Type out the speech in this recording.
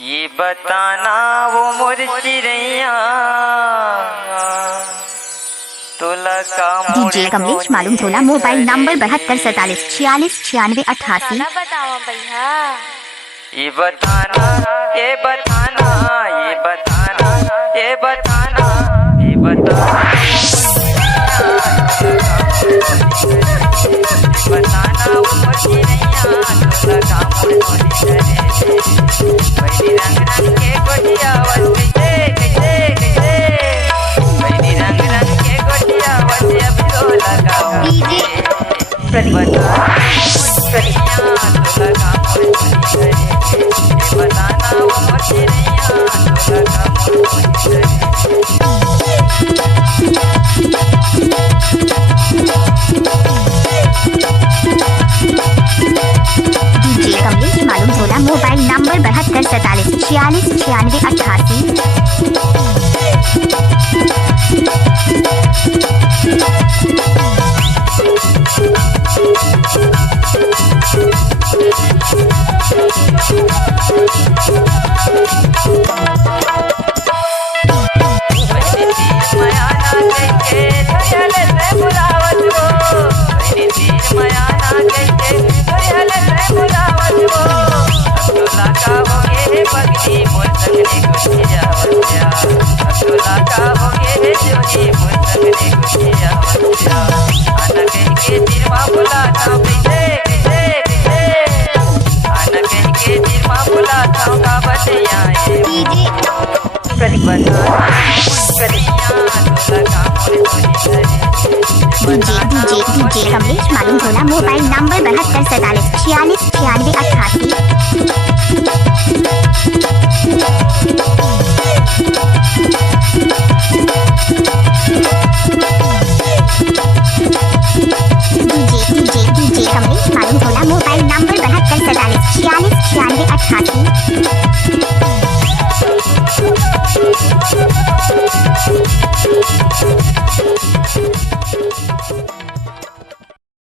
ये बताना वो मोर चिड़ैया तोला का डीजे कमलेश मालूम टोला मोबाइल नंबर 724746469688। बताओ भैया। ये बताना ये बताना ये बताना ये बताना ये बताना बताना वो मोर चिड़ैया तोला का मोर मोरी करे बैनी रंग रंग के गोटिया वसे कैसे कैसे बैनी रंग रंग के गोटिया वसे अब तो लगाओ डीजे बताना चिड़ैया तोला का मोर मोरी करे बताना वो मोर चिड़ैया तोला का मोर मोरी करे। डीजे कमलेश मालूम टोला मोबाइल नंबर 7247469688। डीजे कमलेश मालूम टोला मोबाइल नंबर 724746469688। डीजे कमलेश मालूम टोला मोबाइल नंबर 724746469688।